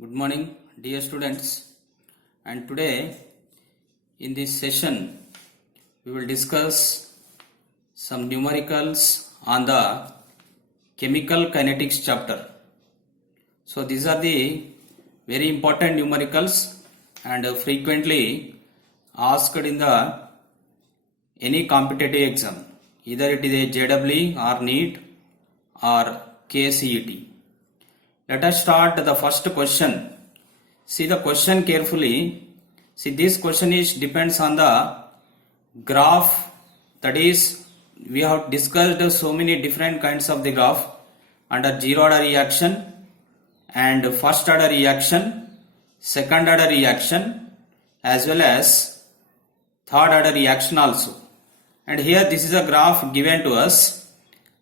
Good morning, dear students. And today, in this session, we will discuss some numericals on the chemical kinetics chapter. So, these are the very important numericals and frequently asked in the any competitive exam. Either it is a JEE or NEET or KCET. Let us start the first question. See the question carefully. See, this question depends on the graph. That is, we have discussed so many different kinds of the graph under zero order reaction and first order reaction, second order reaction, as well as third order reaction also. And here this is a graph given to us.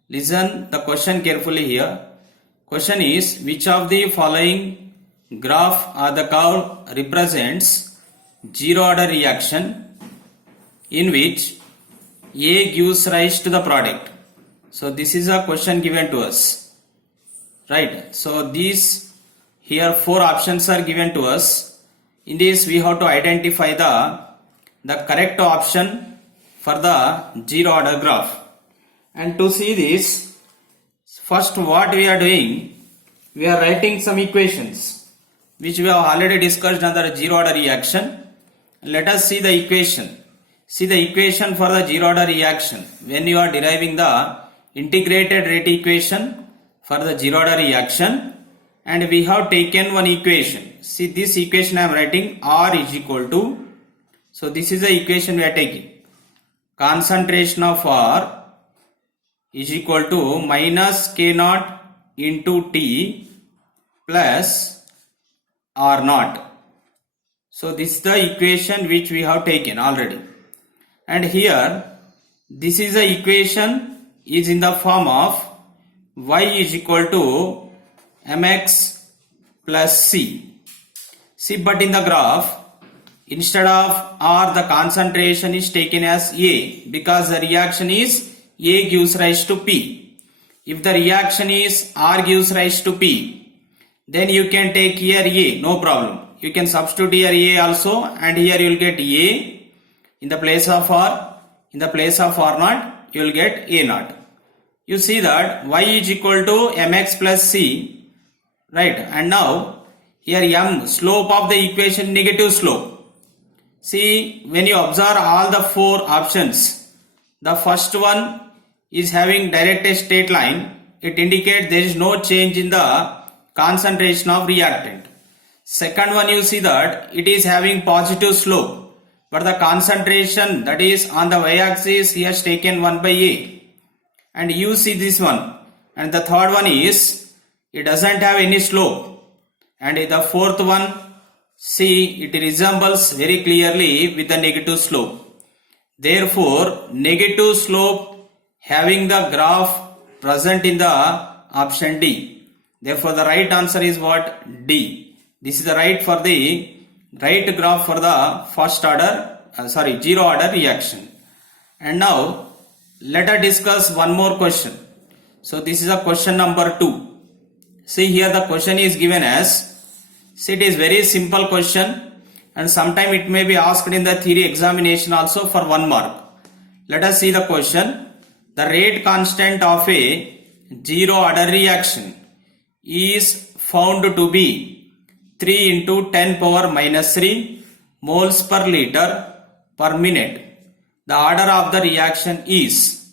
Listen the question carefully here. Question is, which of the following graph or the curve represents zero order reaction in which A gives rise to the product? So this is a question given to us, right? So these here four options are given to us. In this we have to identify the correct option for the zero order graph. And to see this, first what we are doing, we are writing some equations which we have already discussed under zero order reaction. Let us see the equation. See the equation for the zero order reaction when you are deriving the integrated rate equation for the zero order reaction, and we have taken one equation. See this equation I am writing, R is equal to, so this is the equation we are taking, concentration of R is equal to minus K naught into T plus R naught. So this is the equation which we have taken already. And here this is the equation is in the form of Y is equal to mx plus C. See, but in the graph, instead of R, the concentration is taken as A because the reaction is A gives rise to P. If the reaction is R gives rise to P, then you can take here A, no problem. You can substitute here A also, and here you will get A in the place of R. In the place of R naught, you will get A naught. You see that Y is equal to mx plus C, right? And now here m, slope of the equation, negative slope. See, when you observe all the four options, the first one is having direct straight line. It indicates there is no change in the concentration of reactant. Second one, you see that it is having positive slope, but the concentration that is on the y-axis he has taken 1 by A. And you see this one. And the third one is, it doesn't have any slope. And the fourth one, see, it resembles very clearly with the negative slope. Therefore, negative slope having the graph present in the option D. Therefore, the right answer is what? D. This is the right graph for the first order, zero order reaction. And now, let us discuss one more question. So, this is a question number 2. See, here the question is given as, see, it is very simple question, and sometime it may be asked in the theory examination also for 1 mark. Let us see the question. The rate constant of a zero order reaction is found to be 3 into 10 power minus 3 moles per liter per minute. The order of the reaction is,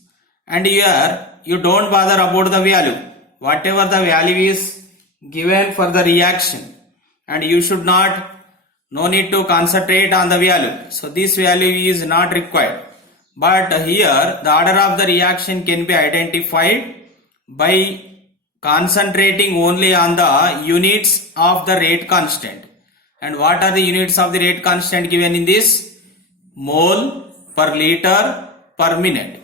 and here you don't bother about the value. Whatever the value is given for the reaction, and you should no need to concentrate on the value. So this value is not required. But here the order of the reaction can be identified by concentrating only on the units of the rate constant. And what are the units of the rate constant given in this? Mole per liter per minute.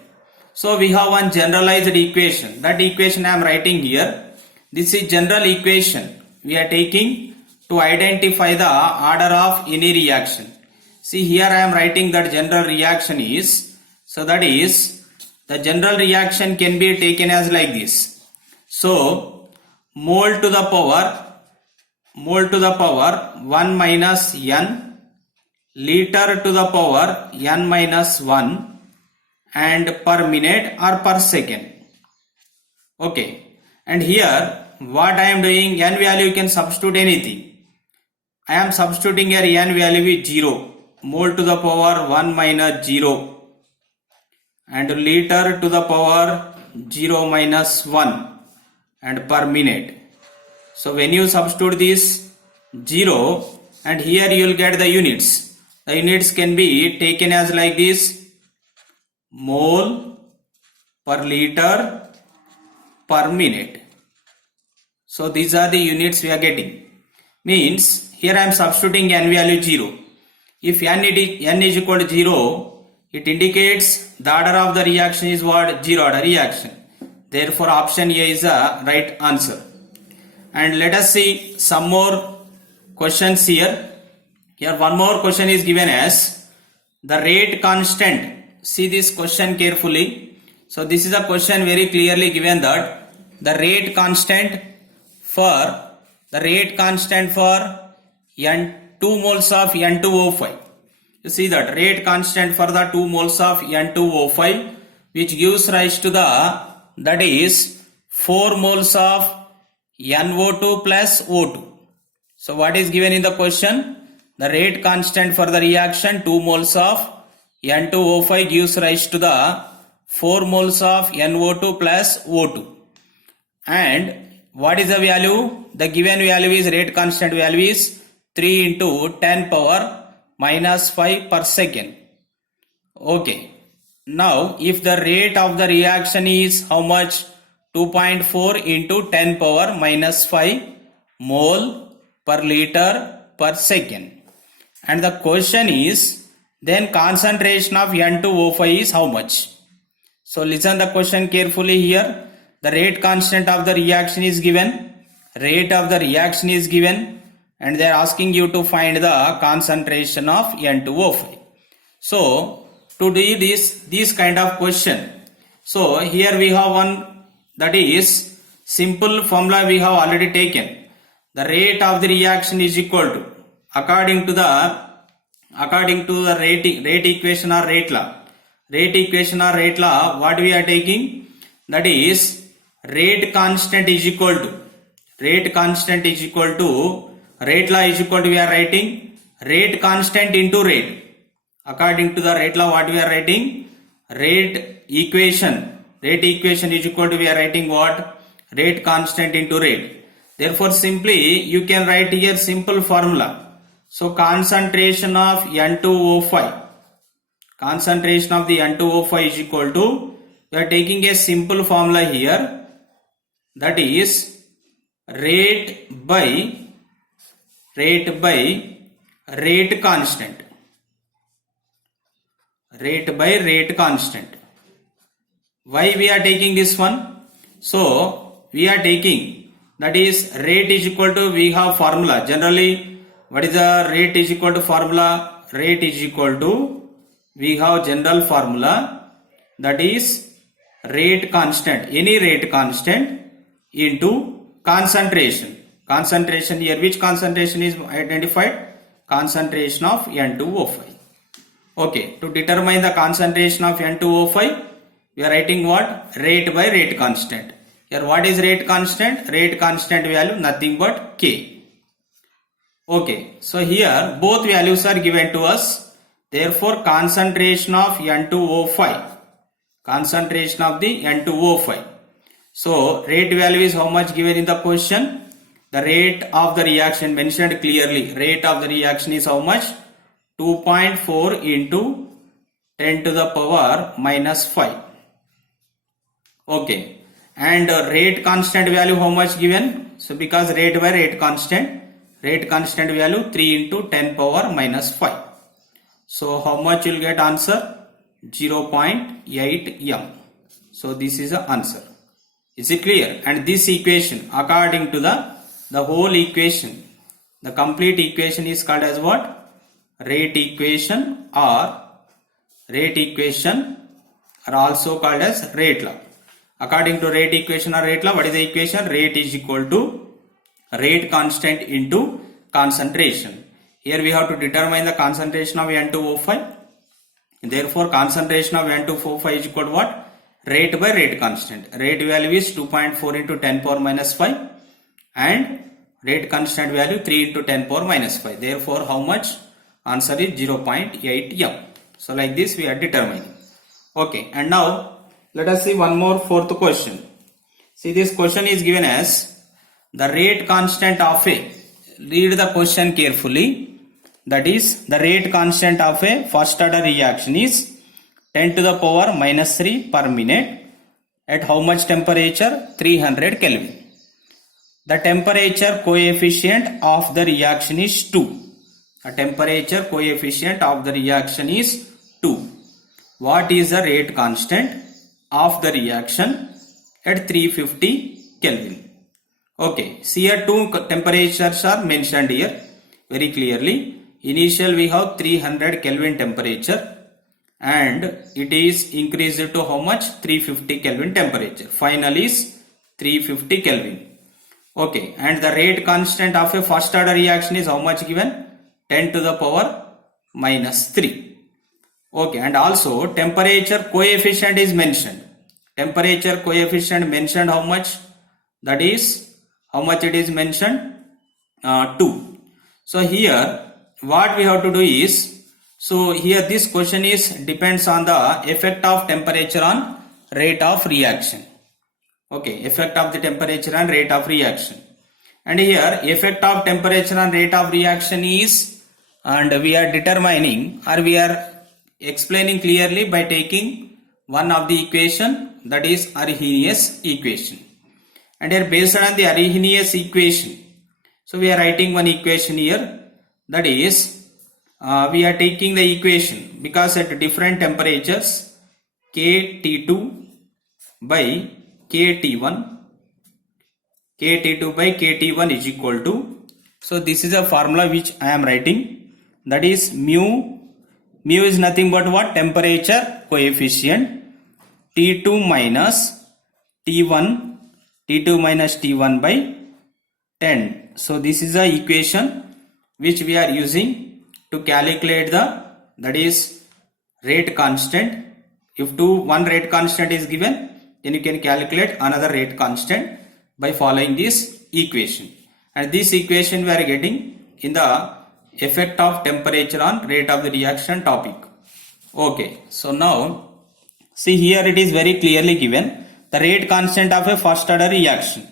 So we have one generalized equation. That equation I am writing here. This is general equation we are taking to identify the order of any reaction. See, here I am writing that general reaction is, so that is, the general reaction can be taken as like this. So, mole to the power mole to the power 1 minus n, liter to the power n minus 1, and per minute or per second. Okay, and here what I am doing, n value you can substitute anything. I am substituting here n value is 0, mole to the power 1 minus 0, and liter to the power 0 minus 1, and per minute. So when you substitute this 0, and here you will get the units. The units can be taken as like this: mole per liter per minute. So these are the units we are getting. Means here I am substituting n value 0. If n is equal to 0, it indicates the order of the reaction is what? Zero order reaction. Therefore option A is the right answer. And let us see some more questions here. Here one more question is given as the rate constant. See this question carefully. So this is a question very clearly given that the rate constant for n 2 moles of N2O5. You see that rate constant for the 2 moles of N2O5, which gives rise to the, that is 4 moles of NO2 plus O2. So what is given in the question? The rate constant for the reaction 2 moles of N2O5 gives rise to the 4 moles of NO2 plus O2. And what is the value? The given value is, rate constant value is 3 into 10 power minus 5 per second. Okay. Now if the rate of the reaction is how much? 2.4 into 10 power minus 5 mole per liter per second. And the question is, then concentration of N2O5 is how much? So listen the question carefully here. The rate constant of the reaction is given. Rate of the reaction is given. And they are asking you to find the concentration of N2O5. So to do this kind of question, so here we have one, that is simple formula we have already taken. The rate of the reaction is equal to, according to the rate equation or rate law. Rate equation or rate law, what we are taking? That is rate constant is equal to, rate law is equal to, we are writing rate constant into rate. According to the rate law, what we are writing? Rate equation is equal to, we are writing what? Rate constant into rate. Therefore simply you can write here simple formula. So concentration of N2O5 is equal to, we are taking a simple formula here, that is rate by rate constant. Why we are taking this one? So we are taking, that is rate is equal to, we have formula. Generally what is the rate is equal to formula? Rate is equal to, we have general formula, that is rate constant, any rate constant into concentration. Concentration here, which concentration is identified? Concentration of N2O5. Okay, to determine the concentration of N2O5, we are writing what? Rate by rate constant. Here what is rate constant? Rate constant value nothing but K. Okay, so here both values are given to us. Therefore concentration of N2O5. Concentration of the N2O5. So rate value is how much given in the question? The rate of the reaction mentioned clearly. Rate of the reaction is how much? 2.4 into 10 to the power minus 5. Okay. And rate constant value how much given? So because rate by rate constant value 3 into 10 power minus 5. So how much you will get answer? 0.8 m. So this is the answer. Is it clear? And this equation, according to the whole equation, the complete equation is called as what? Rate equation or also called as rate law. According to rate equation or rate law, what is the equation? Rate is equal to rate constant into concentration. Here we have to determine the concentration of N2O5. Therefore, concentration of N2O5 is equal to what? Rate by rate constant. Rate value is 2.4 into 10 power minus 5 and rate constant value 3 into 10 power minus 5. Therefore, how much? Answer is 0.8 m. So, like this we are determining. Okay, and now let us see one more fourth question. See, this question is given as the rate constant of a, read the question carefully, that is the rate constant of a first order reaction is 10 to the power minus 3 per minute at how much temperature? 300 Kelvin. The temperature coefficient of the reaction is 2. The temperature coefficient of the reaction is 2. What is the rate constant of the reaction at 350 Kelvin? Okay, see here two temperatures are mentioned here very clearly. Initial we have 300 Kelvin temperature and it is increased to how much? 350 Kelvin temperature. Final is 350 Kelvin. Okay, and the rate constant of a first order reaction is how much given? 10 to the power minus 3. Okay, and also temperature coefficient is mentioned. Temperature coefficient mentioned how much? That is, how much it is mentioned? 2. So here what we have to do is, so here this question is depends on the effect of temperature on rate of reaction. Okay, effect of the temperature and rate of reaction. And here effect of temperature and rate of reaction is, and we are determining or we are explaining clearly by taking one of the equation, that is Arrhenius equation. And here based on the Arrhenius equation, so we are writing one equation here, that is we are taking the equation because at different temperatures KT2 by KT1 by KT1 is equal to, so this is a formula which I am writing, that is mu is nothing but what? Temperature coefficient T2 minus T1 by 10. So this is the equation which we are using to calculate the, that is rate constant. If one rate constant is given, then you can calculate another rate constant by following this equation. And this equation we are getting in the effect of temperature on rate of the reaction topic. Okay, so now see here it is very clearly given the rate constant of a first order reaction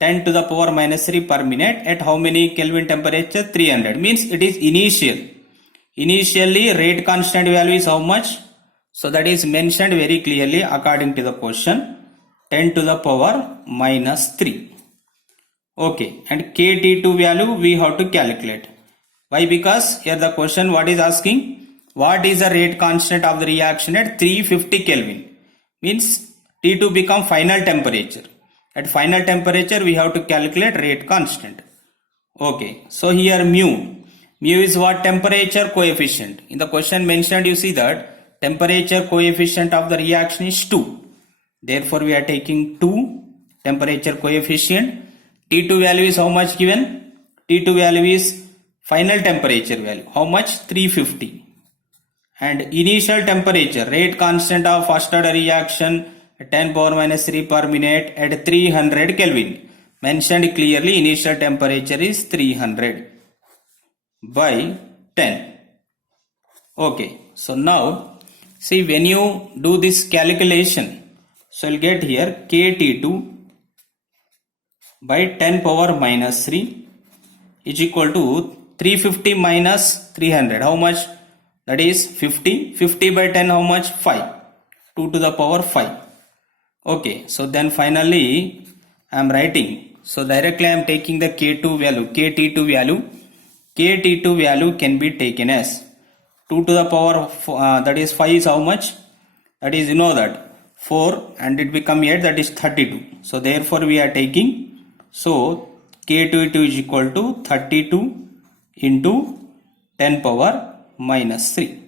10 to the power minus 3 per minute at how many Kelvin temperature? 300. Means it is initial. Initially rate constant value is how much? So that is mentioned very clearly according to the question, 10 to the power minus 3. Okay, and KT2 value we have to calculate. Why? Because here the question what is asking, what is the rate constant of the reaction at 350 Kelvin? Means T2 become final temperature. At final temperature we have to calculate rate constant. Okay, so here mu is what? Temperature coefficient. In the question mentioned, you see that temperature coefficient of the reaction is 2. Therefore we are taking 2 temperature coefficient. T2 value is how much given? T2 value is final temperature value. How much? 350. And initial temperature, rate constant of first order reaction 10 power minus 3 per minute at 300 Kelvin. Mentioned clearly, initial temperature is 300 by 10. Okay, so now see when you do this calculation, so you'll get here KT2 by 10 power minus 3 is equal to 350 minus 300. How much? That is 50. 50 by 10 how much? 5. 2 to the power 5. Okay, so then finally I am writing. So directly I am taking the K2 value, KT2 value. KT2 value can be taken as 2 to the power that is 5 is how much? That is, you know that 4 and it become 8, that is 32. So therefore we are taking, so K2 is equal to 32 into 10 power minus 3.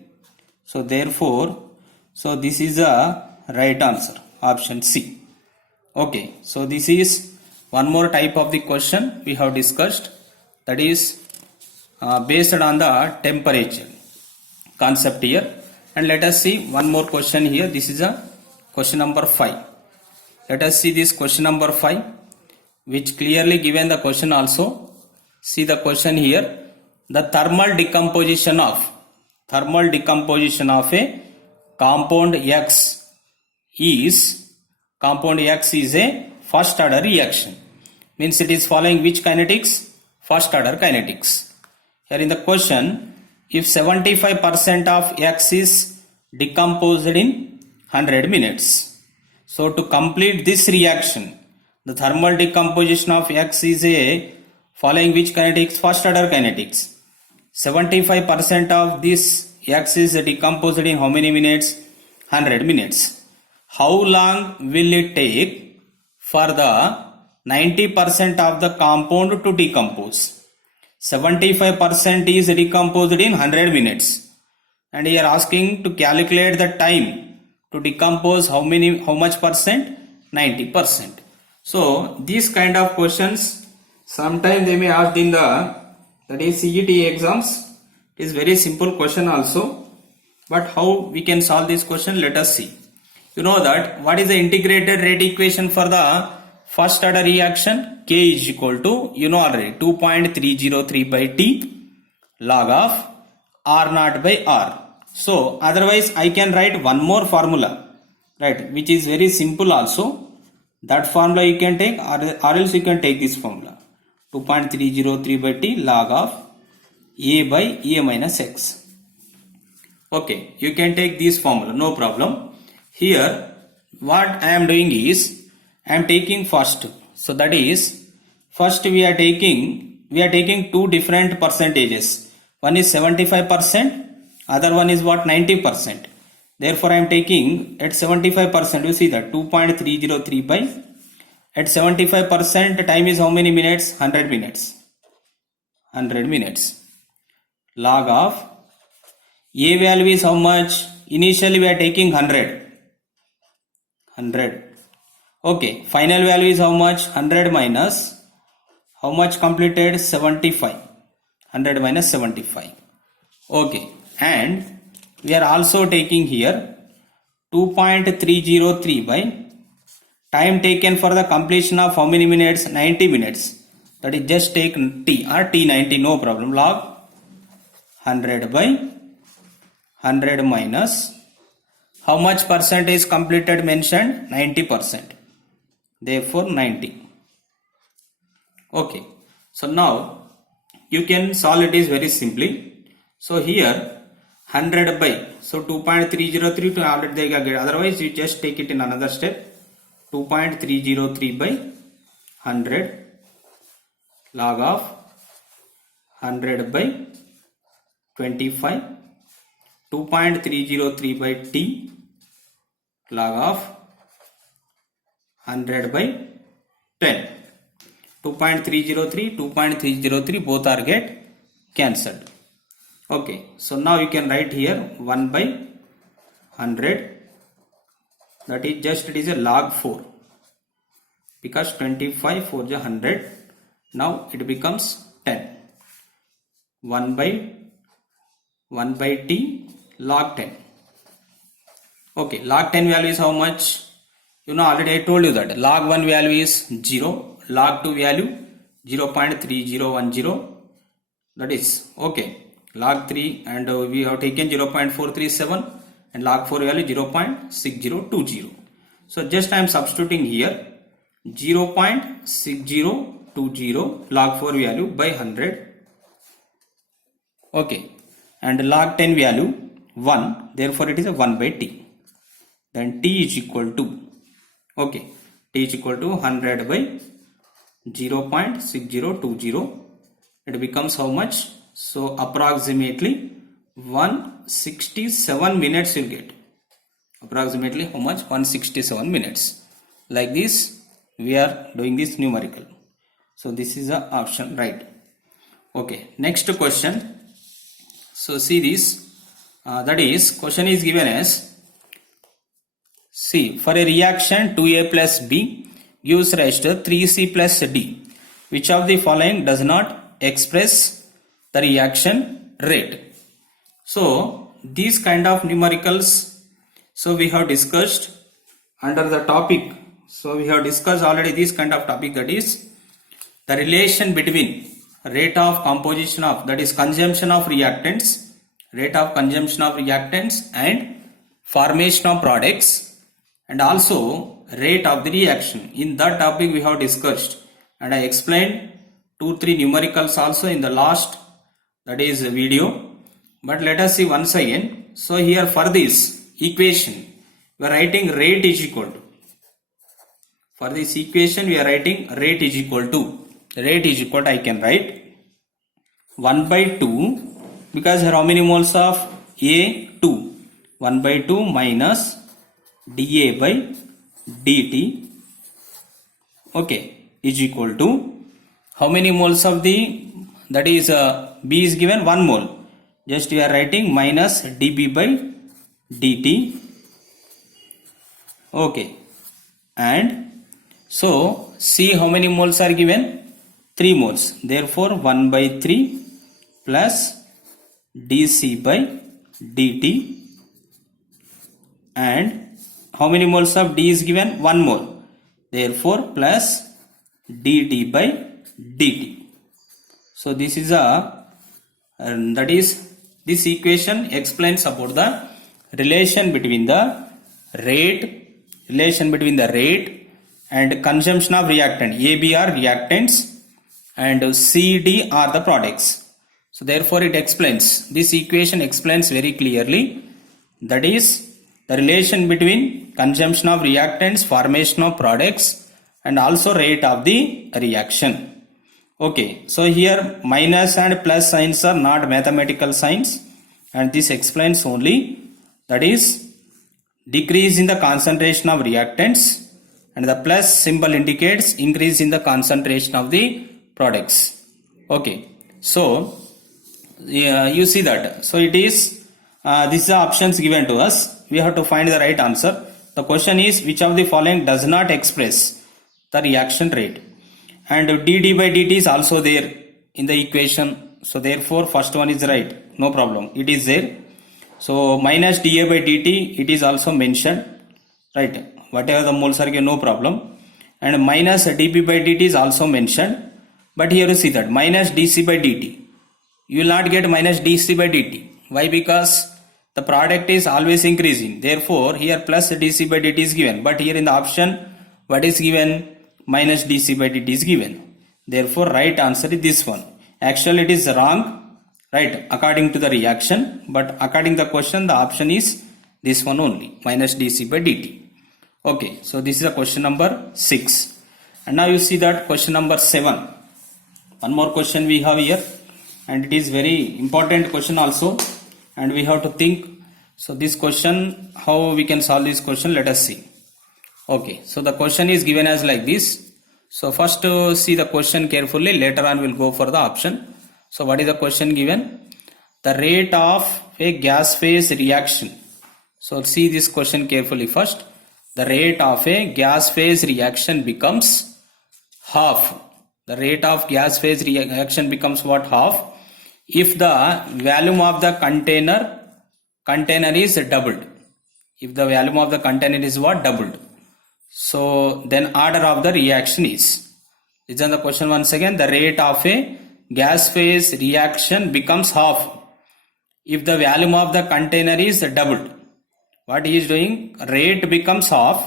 So therefore, so this is the right answer, option C. Okay, so this is one more type of the question we have discussed, that is based on the temperature concept here. And let us see one more question here. This is a question number 5. Let us see this question number 5, which clearly given the question also. See the question here. The thermal decomposition of a compound X is a first order reaction. Means it is following which kinetics? First order kinetics. Here in the question, if 75% of X is decomposed in 100 minutes. So to complete this reaction, the thermal decomposition of X is a following which kinetics? First order kinetics. 75% of this X is decomposed in how many minutes? 100 minutes. How long will it take for the 90% of the compound to decompose? 75% is decomposed in 100 minutes. And here asking to calculate the time to decompose how much percent? 90%. So these kind of questions sometimes they may ask in the CET exams. It is very simple question also, but how we can solve this question, let us see. You know that what is the integrated rate equation for the first order reaction? K is equal to, you know already, 2.303 by T log of R naught by R. So otherwise I can write one more formula, right, which is very simple also. That formula you can take, or else you can take this formula, 2.303 by T log of A by A minus X. Okay, you can take this formula, no problem. Here what I am doing is I am taking first. So that is, first we are taking two different percentages. One is 75%, other one is what? 90%. Therefore I am taking at 75%, you see that 2.303 by, at 75% time is how many minutes? 100 minutes. 100 minutes. Log of A value is how much? Initially we are taking 100. Okay, final value is how much? 100 minus how much completed? 75. 100 minus 75. Okay, and we are also taking here 2.303 by time taken for the completion of how many minutes? 90 minutes. That is just take T or T90, no problem. Log 100 by 100 minus how much percent is completed mentioned? 90%. Therefore 90. Okay. So now you can solve it is very simply. So here 100 by, so 2.303 to already they get, otherwise you just take it in another step. 2.303 by 100 log of 100 by 25. 2.303 by T log of 100 by 10. 2.303, 2.303 both are get cancelled. Okay, so now you can write here 1 by 100, that is just it is a log 4, because 25 4 is 100, now it becomes 10. 1 by T log 10. Okay, log 10 value is how much? You know already I told you that log 1 value is 0, log 2 value 0.3010, that is okay. Log 3 and we have taken 0.437 and log 4 value 0.6020. So just I am substituting here 0.6020 log 4 value by 100. Okay, and log 10 value 1, therefore it is a 1 by T. Then T is equal to, okay, T is equal to 100 by 0.6020. It becomes how much? So approximately 167 minutes you'll get. Approximately how much? 167 minutes. Like this we are doing this numerical. So this is the option, right? Okay, next question. So see this, that is question is given as, see, for a reaction 2A plus B gives rise to 3C plus D. Which of the following does not express the reaction rate? So these kind of numericals, so we have discussed under the topic. So we have discussed already this kind of topic, that is the relation between rate of composition of, that is consumption of reactants, rate of consumption of reactants and formation of products, and also rate of the reaction. In that topic we have discussed, and I explained 2-3 numericals also in the last, that is video. But let us see once again. So here for this equation we are writing rate is equal to, for this equation we are writing rate is equal to, I can write 1 by 2, because here how many moles of A? 2. 1 by 2 minus dA by dt, okay, is equal to how many moles of the, that is B is given 1 mole, just we are writing minus dB by dt, okay, and so C how many moles are given? 3 moles, therefore 1 by 3 plus dC by dt, and how many moles of D is given? 1 mole, therefore plus dt by dt. So this is that is, this equation explains about the relation between the rate, and consumption of reactant. AB are reactants and CD are the products. So therefore it explains, this equation explains very clearly, that is the relation between consumption of reactants, formation of products and also rate of the reaction. Okay, so here minus and plus signs are not mathematical signs, and this explains only, that is decrease in the concentration of reactants, and the plus symbol indicates increase in the concentration of the products. Okay, so you see that, so it is this is the options given to us, we have to find the right answer. The question is which of the following does not express the reaction rate, and dd by dt is also there in the equation, so therefore first one is right, no problem, it is there. So minus dA by dt, it is also mentioned, right, whatever the moles are given, no problem, and minus dB by dt is also mentioned, but here you see that minus dC by dt, you will not get minus dC by dt. Why? Because the product is always increasing, therefore here plus dC by dt is given, but here in the option what is given? Minus dC by dt is given, therefore right answer is this one. Actually it is wrong, right, according to the reaction, but according to the question the option is this one only, minus dC by dt. Okay, so this is a question number 6, and now you see that question number 7. One more question we have here, and it is very important question also, and we have to think. So this question, how we can solve this question, let us see. Okay, so the question is given as like this. So first see the question carefully, later on we'll go for the option. So what is the question given? The rate of a gas phase reaction. So see this question carefully first. The rate of a gas phase reaction becomes half. The rate of gas phase reaction becomes what? Half. If the volume of the container is doubled. If the volume of the container is what? Doubled. So then order of the reaction is. Listen the question once again. The rate of a gas phase reaction becomes half if the volume of the container is doubled. What he is doing? Rate becomes half,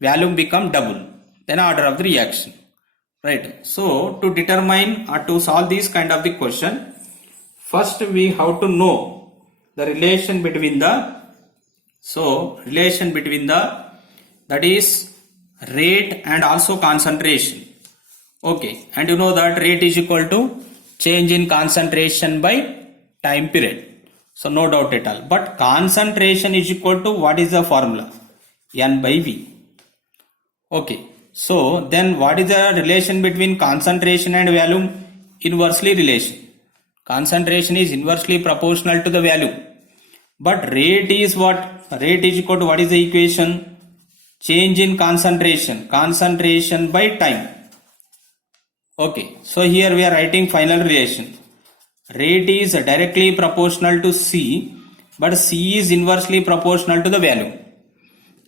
volume become double. Then order of the reaction. Right. So to determine or to solve this kind of the question, first we have to know the relation between the, that is rate and also concentration. Okay, and you know that rate is equal to change in concentration by time period. So no doubt at all. But concentration is equal to, what is the formula? N by V. Okay, so then what is the relation between concentration and volume? Inversely relation. Concentration is inversely proportional to the value. But rate is what? Rate is equal to, what is the equation? change in concentration by time. Okay, so here we are writing final relation. Rate is directly proportional to C, but C is inversely proportional to the value.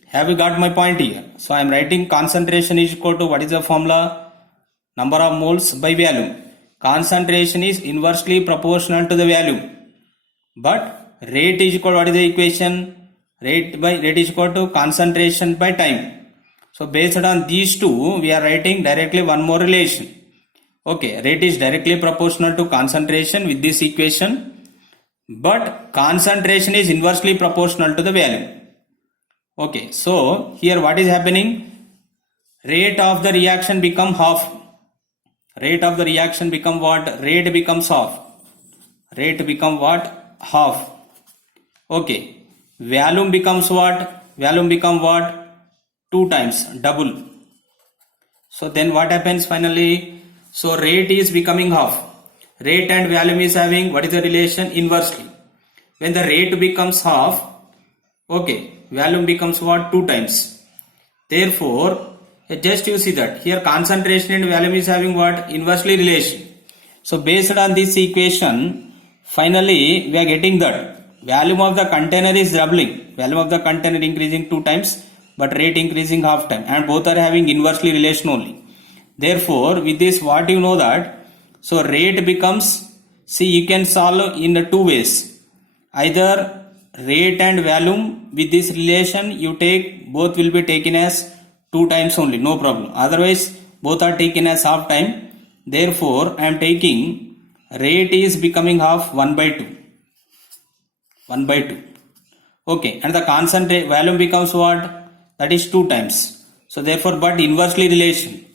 Have you got my point here? So I am writing concentration is equal to, what is the formula? Number of moles by volume. Concentration is inversely proportional to the value, but rate is equal to, what is the equation? Rate is equal to concentration by time. So based on these two, we are writing directly one more relation. Okay, rate is directly proportional to concentration with this equation, but concentration is inversely proportional to the value. Okay, so here what is happening? Rate of the reaction become half. Rate of the reaction become what? Rate becomes half. Rate become what? Half. Okay, volume becomes what? Volume become what? 2 times, double. So then what happens finally? So rate is becoming half. Rate and volume is having, what is the relation? Inversely. When the rate becomes half, okay, volume becomes what? 2 times. Therefore, just you see that here concentration and volume is having what? Inversely relation. So based on this equation, finally we are getting that volume of the container is doubling. Volume of the container increasing 2 times, but rate increasing half time, and both are having inversely relation only. Therefore, with this what you know that, so rate becomes, see, you can solve in 2 ways. Either rate and volume with this relation you take, both will be taken as 2 times only, no problem. Otherwise, both are taken as half time. Therefore, I am taking rate is becoming half 1 by 2. 1 by 2. Okay, and the concentrate volume becomes what? That is 2 times. So therefore, but inversely relation.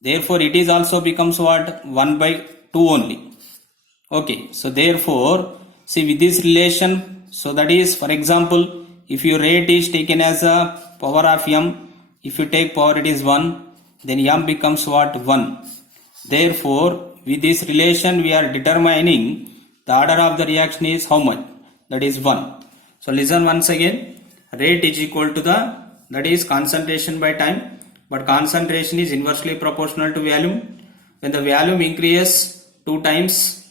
Therefore, it is also becomes what? 1 by 2 only. Okay, so therefore, see with this relation, so that is, for example, if your rate is taken as a power of m, if you take power it is 1, then m becomes what? 1. Therefore, with this relation we are determining the order of the reaction is how much? That is 1. So listen once again, rate is equal to the, that is concentration by time, but concentration is inversely proportional to volume. When the volume increases 2 times,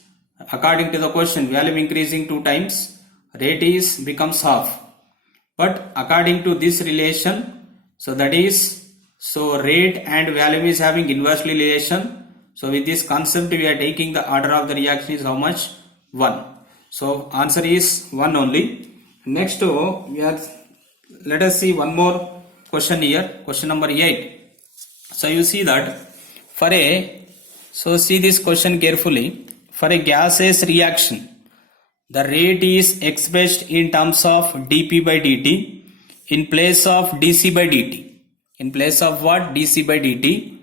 according to the question, volume increasing 2 times, rate is becomes half. But according to this relation, so that is, so rate and volume is having inversely relation. So with this concept we are taking the order of the reaction is how much? 1. So answer is 1 only. Next let us see one more question here, question number 8. So you see that so see this question carefully. For a gaseous reaction, the rate is expressed in terms of dP by dt in place of dC by dt. In place of what? dC by dt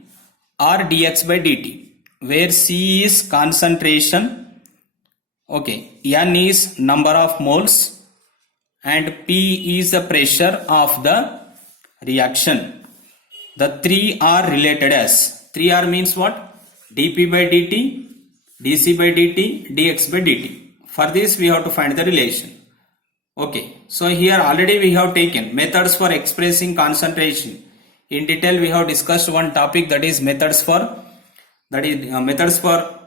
or dx by dt, where C is concentration, okay, N is number of moles, and P is the pressure of the reaction. The 3 are related as, 3R means what? dP by dt, dC by dt, dx by dt. For this we have to find the relation. Okay, so here already we have taken methods for expressing concentration. In detail we have discussed one topic, that is methods for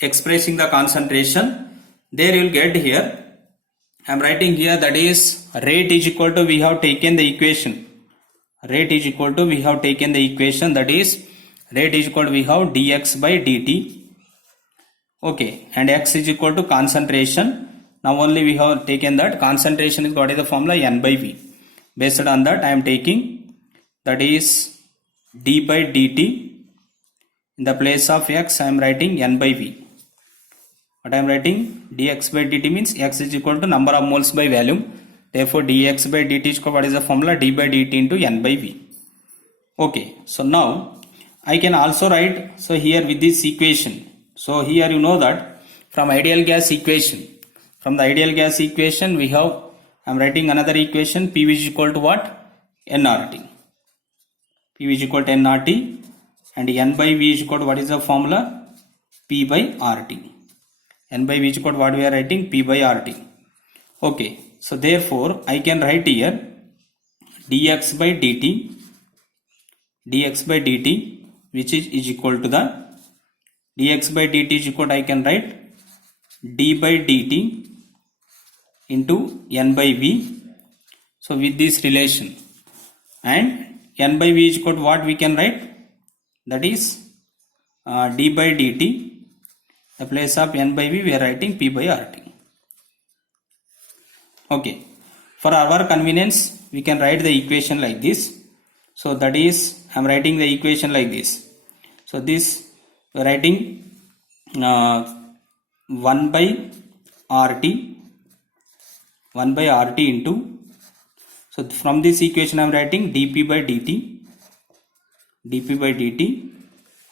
expressing the concentration. There you will get here, I am writing here, that is rate is equal to, we have taken the equation. Rate is equal to, we have taken the equation, that is rate is equal to, we have dx by dt. Okay, and x is equal to concentration. Now only we have taken that concentration is, what is the formula? N by V. Based on that I am taking, that is d by dt. In the place of x I am writing N by V. What I am writing? dx by dt means x is equal to number of moles by volume. Therefore dx by dt is, what is the formula? d by dt into N by V. Okay, so now I can also write, so here with this equation. So here you know that from ideal gas equation, from the ideal gas equation we have, I am writing another equation, P is equal to what? nRT. P is equal to nRT, and N by V is equal to, what is the formula? P by RT. N by V is equal to, what we are writing? P by RT. Okay, so therefore I can write here dx by dt dx by dt, which is equal to the dx by dt is equal to, I can write d by dt into n by v. So with this relation, and n by v is equal to what we can write, that is d by dt. The place of n by v we are writing p by rt. Okay, for our convenience we can write the equation like this. So that is, I am writing the equation like this. So this we are writing 1 by rt into, so from this equation I am writing dp by dt.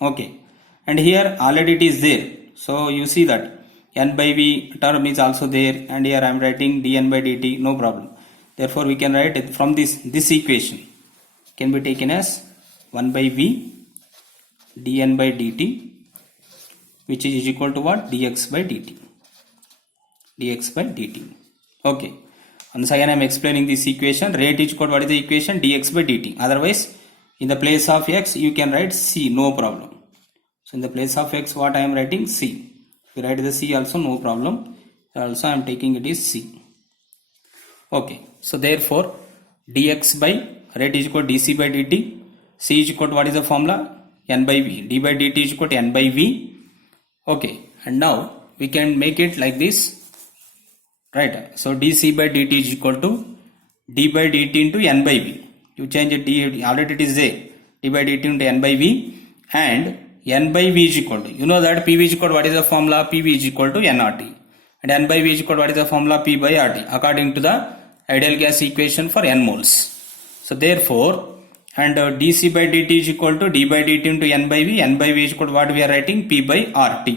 Okay, and here already it is there. So you see that n by v term is also there, and here I am writing dn by dt, no problem. Therefore we can write it from this equation can be taken as 1 by v dn by dt, which is equal to what, dx by dt. Okay, once again I am explaining this equation. Rate is equal to what is the equation, dx by dt. Otherwise in the place of x you can write c, no problem. So in the place of x what I am writing, c. If you write the c also, no problem. Also I am taking it is c. Okay, so therefore dx by rate is equal to dc by dt. C is equal to what is the formula, n by v. D by dt is equal to n by v. Okay, and now we can make it like this, right? So dc by dt is equal to d by dt into n by v. You change it, d already it is there, d by dt into n by v, and n by v is equal to, you know that pv is equal to what is the formula, pv is equal to nRT, and n by v is equal to what is the formula, p by RT, according to the ideal gas equation for n moles. So therefore, and dc by dt is equal to d by dt into n by v is equal to what we are writing, p by RT.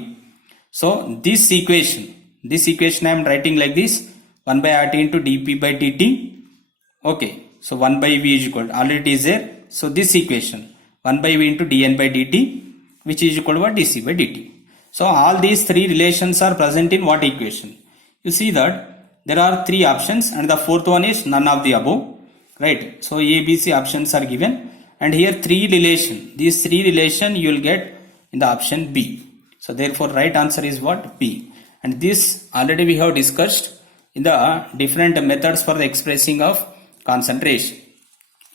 So this equation I am writing like this, 1 by RT into dp by dt. Okay, so 1 by v is equal to, already is there. So this equation 1 by v into dn by dt, which is equal to what, dc by dt. So all these three relations are present in what equation? You see that there are three options, and the fourth one is none of the above, right? So A, B, C options are given, and here three relation. These three relation you will get in the option B. So therefore right answer is what, B. And this already we have discussed in the different methods for the expressing of concentration.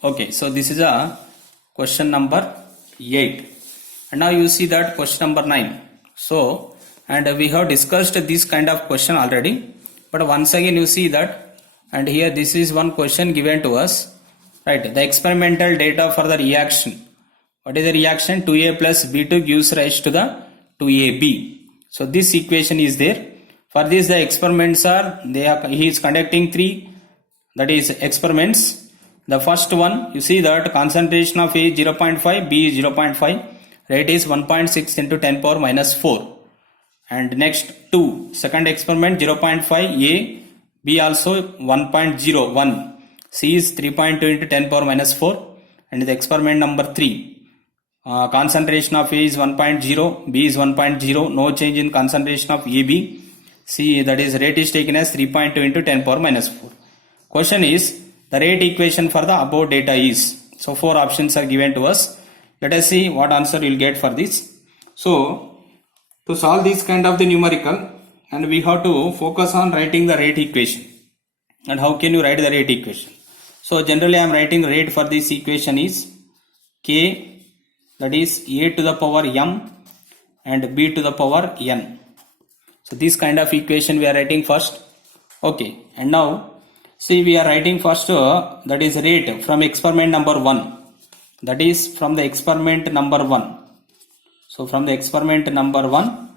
Okay, so this is a question number 8. And now you see that question number 9. So, and we have discussed this kind of question already, but once again you see that, and here this is one question given to us, right? The experimental data for the reaction. What is the reaction? 2A plus B2 gives rise to the 2AB. So this equation is there. For this the experiments are, he is conducting three, that is experiments. The first one, you see that concentration of A is 0.5, B is 0.5, rate is 1.6 into 10 power minus 4. And next second experiment 0.5 A, B also 1.01, C is 3.2 into 10 power minus 4. And the experiment number 3, concentration of A is 1.0, B is 1.0, no change in concentration of AB. C, that is rate is taken as 3.2 into 10 power minus 4. Question is, the rate equation for the above data is. So 4 options are given to us. Let us see what answer we will get for this. So to solve this kind of the numerical, and we have to focus on writing the rate equation. And how can you write the rate equation? So generally I am writing rate for this equation is K, that is A to the power m and B to the power n. So this kind of equation we are writing first. Okay, and now see we are writing first that is rate from experiment number 1. That is from the experiment number 1. So from the experiment number 1,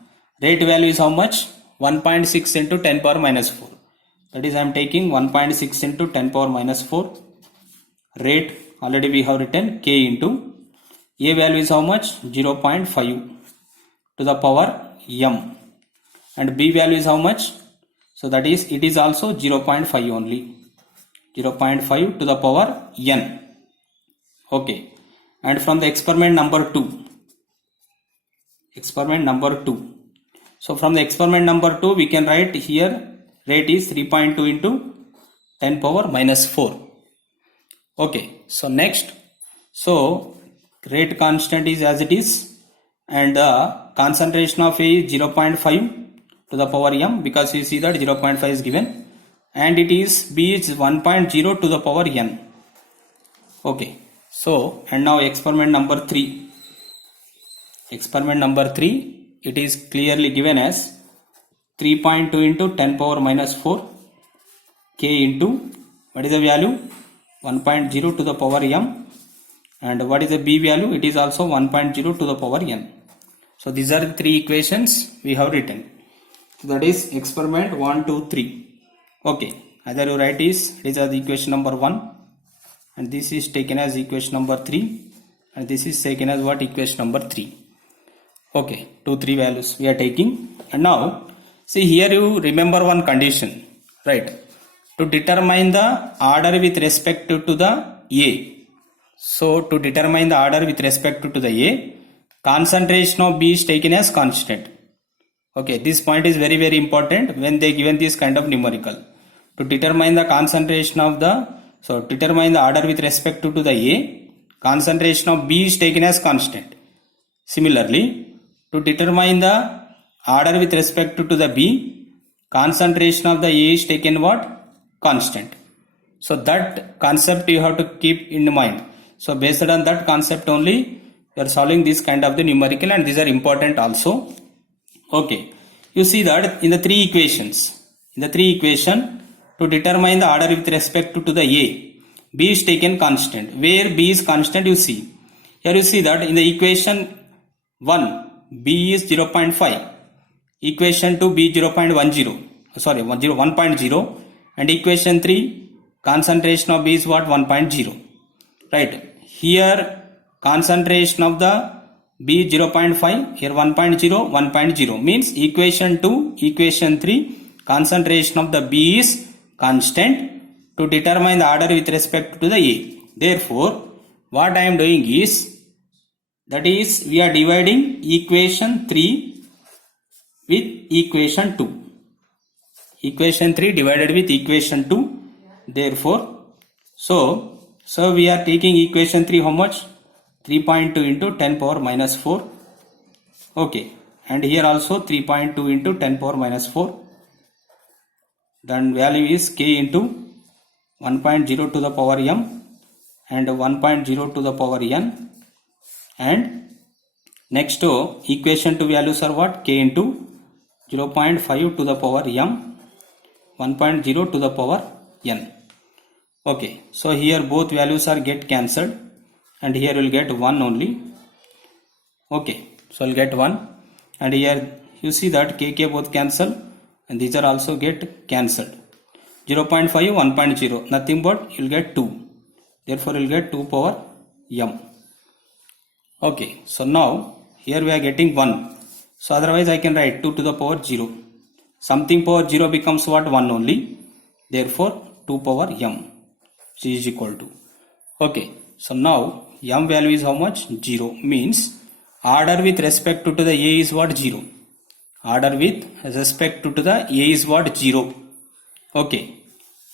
rate value is how much? 1.6 into 10 power minus 4. That is I am taking 1.6 into 10 power minus 4. Rate already we have written K into A value is how much? 0.5 to the power m. And B value is how much? So that is, it is also 0.5 only. 0.5 to the power n. Okay. And from the experiment number 2. Experiment number 2. So from the experiment number 2 we can write here rate is 3.2 into 10 power minus 4. Okay. So next. So rate constant is as it is, and the concentration of A is 0.5 to the power m, because you see that 0.5 is given, and it is B is 1.0 to the power n. Okay, so and now experiment number 3. Experiment number 3, it is clearly given as 3.2 into 10 power minus 4 k into, what is the value? 1.0 to the power m, and what is the B value? It is also 1.0 to the power n. So these are the 3 equations we have written. So that is experiment 1, 2, 3. Okay, either you write this is the equation number 1, and this is taken as equation number 3, and this is taken as what? Equation number 3. Okay, 2, 3 values we are taking. And now see here, you remember one condition, right? To determine the order with respect to the A. So to determine the order with respect to the A, concentration of B is taken as constant. Okay, this point is very important when they given this kind of numerical. To determine the concentration of the, so determine the order with respect to the A, concentration of B is taken as constant. Similarly, to determine the order with respect to the B, concentration of the A is taken what? Constant. So that concept you have to keep in mind. So based on that concept only, you are solving this kind of the numerical, and these are important also. Okay, you see that in the 3 equations, to determine the order with respect to the A, B is taken constant. Where B is constant, you see. Here you see that in the equation 1, B is 0.5. Equation 2, B 0.10. Sorry, 1.0. And equation 3, concentration of B is what? 1.0. Right. Here concentration of the B 0.5, here 1.0, 1.0 means equation 2, equation 3, concentration of the B is constant to determine the order with respect to the A. Therefore, what I am doing is, that is, we are dividing equation 3 with equation 2. Equation 3 divided with equation 2. Therefore, so we are taking equation 3 how much? 3.2 into 10 power minus 4. Okay, and here also 3.2 into 10 power minus 4. Then value is k into 1.0 to the power m and 1.0 to the power n. And next to equation 2 values are what? K into 0.5 to the power m, 1.0 to the power n. Okay, so here both values are get cancelled, and here will get 1 only. Okay, so I'll get 1, and here you see that kk both cancel, and these are also get cancelled. 0.5, 1.0, nothing but you'll get 2. Therefore you'll get 2 power m. Okay, so now here we are getting 1. So otherwise I can write 2 to the power 0. Something power 0 becomes what? 1 only. Therefore 2 power m, which is equal to. Okay, so now m value is how much? 0. Means order with respect to the A is what? 0. Order with respect to the A is what? 0. Okay,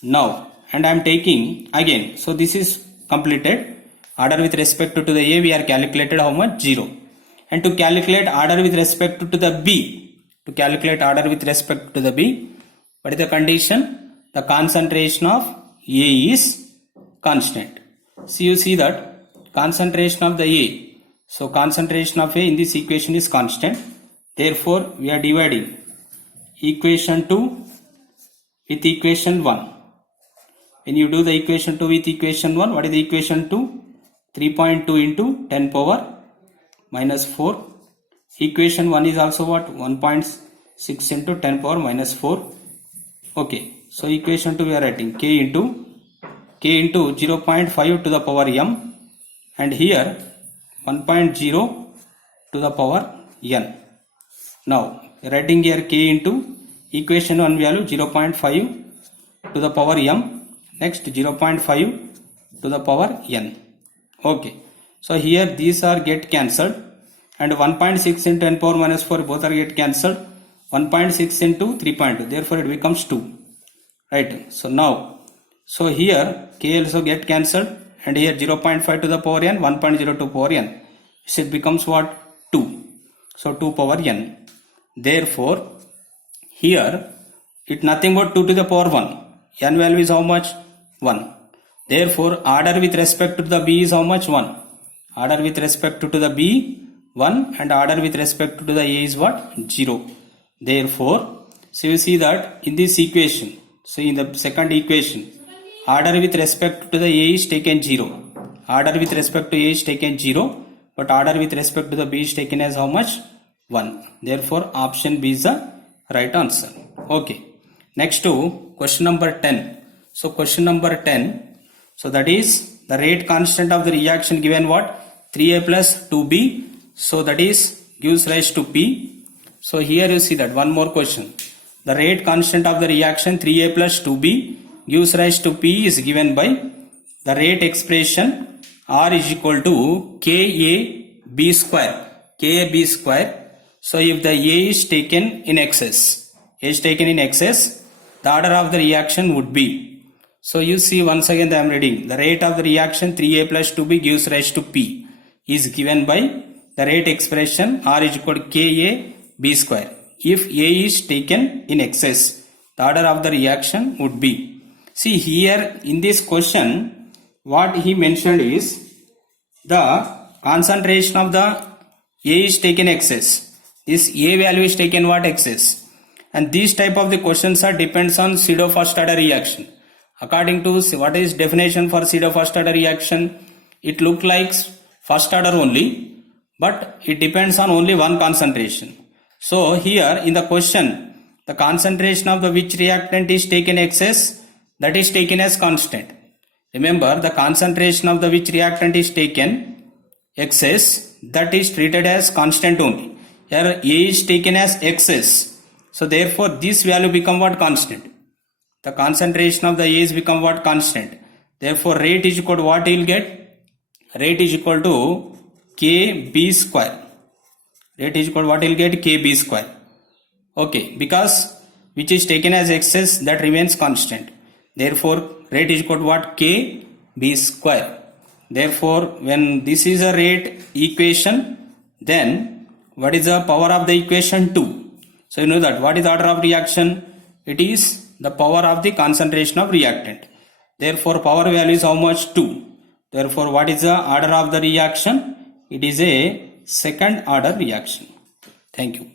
now, and I am taking again, so this is completed. Order with respect to the A, we are calculated how much? 0. And to calculate order with respect to the B, what is the condition? The concentration of A is constant. So you see that concentration of the A, so concentration of A in this equation is constant. Therefore we are dividing equation 2 with equation 1. When you do the equation 2 with equation 1, what is the equation 2? 3.2 into 10 power minus 4. Equation 1 is also what? 1.6 into 10 power minus 4. Okay, so equation 2 we are writing k into 0.5 to the power m, and here 1.0 to the power n. Now writing here k into equation 1 value 0.5 to the power m, next 0.5 to the power n. Okay, so here these are get cancelled, and 1.6 into 10 power minus 4 both are get cancelled. 1.6 into 3.2, therefore it becomes 2. Right, so now, so here k also get cancelled, and here 0.5 to the power n, 1.02 power n. So it becomes what? 2. So 2 power n. Therefore, here it nothing but 2 to the power 1. N value is how much? 1. Therefore, order with respect to the B is how much? 1. Order with respect to the B 1 and order with respect to the A is what? 0. Therefore, so you see that in this equation, so in the second equation, order with respect to the A is taken 0. Order with respect to A is taken 0, but order with respect to the B is taken as how much? 1. Therefore, option B is the right answer. Okay. Next to question number 10. So question number 10. So that is the rate constant of the reaction given what? 3A plus 2B. So that is gives rise to P. So here you see that one more question. The rate constant of the reaction 3A plus 2B gives rise to P is given by the rate expression R is equal to KAB square. KAB square. So if the A is taken in excess, A is taken in excess, the order of the reaction would be. So you see once again I am reading. The rate of the reaction 3A plus 2B gives rise to P is given by the rate expression R is equal to KAB square. If A is taken in excess, the order of the reaction would be. See here in this question, what he mentioned is the concentration of the A is taken excess. This A value is taken what? Excess. And these type of the questions are depends on pseudo first order reaction. According to what is definition for pseudo first order reaction, it looks like first order only, but it depends on only one concentration. So here in the question, the concentration of the which reactant is taken excess, that is taken as constant. Remember, the concentration of the which reactant is taken excess, that is treated as constant only. Here A is taken as excess. So therefore this value become what? Constant. The concentration of the A is become what? Constant. Therefore rate is equal to what you will get? Rate is equal to KB square. Rate is equal to what you will get? KB square. Okay, because which is taken as excess, that remains constant. Therefore rate is equal to what? KB square. Therefore when this is a rate equation, then what is the power of the equation? 2. So you know that what is the order of reaction? It is the power of the concentration of reactant. Therefore power value is how much? 2. Therefore what is the order of the reaction? It is a second order reaction. Thank you.